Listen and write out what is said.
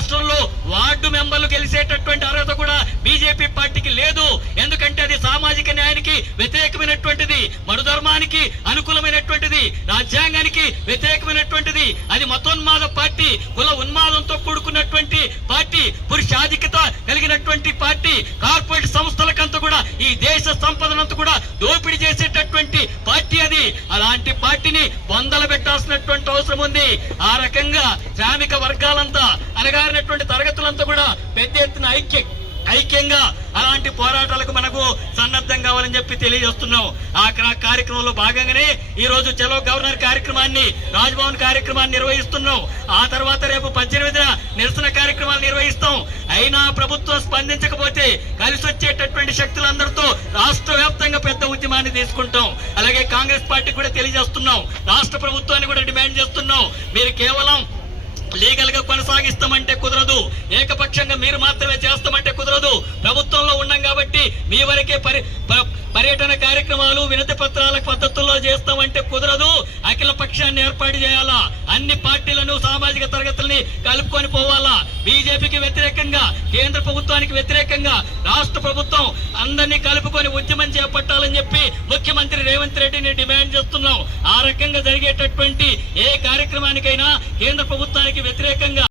రాష్ట్రంలో వార్డు మెంబర్లు గెలిచేటటువంటి అర్హత కూడా బీజేపీ పార్టీకి లేదు. ఎందుకంటే అది సామాజిక న్యాయానికి వ్యతిరేకమైనటువంటిది మనుధర్మానికి అనుకూలమైనటువంటిది రాజ్యాంగానికి వ్యతిరేకమైనటువంటిది. అది మతోన్మాద పార్టీ కుల ఉన్మాదంతో కూడుకున్నటువంటి పార్టీ పురుషాధిక్యత కలిగినటువంటి పార్టీ కార్పొరేట్ సంస్థలకంతా కూడా ఈ దేశ సంపదనంతా కూడా దోపిడీ చేసే చేసేటటువంటి పార్టీ అది. అలాంటి పార్టీని బొందలు పెట్టాల్సినటువంటి అవసరం ఉంది. ఆ రకంగా శ్రామిక వర్గాలంతా అనగారినటువంటి తరగతులంతా కూడా పెద్ద ఎత్తున ఐక్య ఐక్యంగా అలాంటి పోరాటాలకు మనకు సన్నద్ధం కావాలని చెప్పి తెలియజేస్తున్నాం. ఆ కార్యక్రమంలో భాగంగానే ఈ రోజు చలో గవర్నర్ కార్యక్రమాన్ని రాజ్భవన్ కార్యక్రమాన్ని నిర్వహిస్తున్నాం. ఆ తర్వాత రేపు పద్దెనిమిది అయినా ప్రభుత్వం స్పందించకపోతే కలిసి వచ్చేటటువంటి శక్తులందరితో రాష్ట్ర వ్యాప్తంగా పెద్ద ఉద్యమాన్ని తీసుకుంటాం. అలాగే కాంగ్రెస్ పార్టీ కూడా తెలియజేస్తున్నాం. రాష్ట్ర ప్రభుత్వాన్ని కూడా డిమాండ్ చేస్తున్నాం. మీరు కేవలం లీగల్గా కొనసాగిస్తామంటే కుదరదు. ఏకపక్షంగా మీరు మాత్రమే చేస్తామంటే కుదరదు. ప్రభుత్వంలో ఉన్నాం కాబట్టి మీ వరకే పరి పర్యటన కార్యక్రమాలు వినతి పత్రాల పద్ధతుల్లో చేస్తామంటే కుదరదు. అఖిల పక్షాన్ని ఏర్పాటు చేయాలా? అన్ని పార్టీలను సామాజిక తరగతుల్ని కలుపుకొని పోవాలా? బీజేపీకి వ్యతిరేకంగా కేంద్ర ప్రభుత్వానికి వ్యతిరేకంగా రాష్ట్ర ప్రభుత్వం అందరినీ కలుపుకొని ఉద్యమం చేపట్టాలని చెప్పి ముఖ్యమంత్రి రేవంత్ రెడ్డిని డిమాండ్ చేస్తున్నాం. ఆ రకంగా జరిగేటటువంటి ఏ కార్యక్రమానికైనా కేంద్ర ప్రభుత్వానికి వ్యతిరేకంగా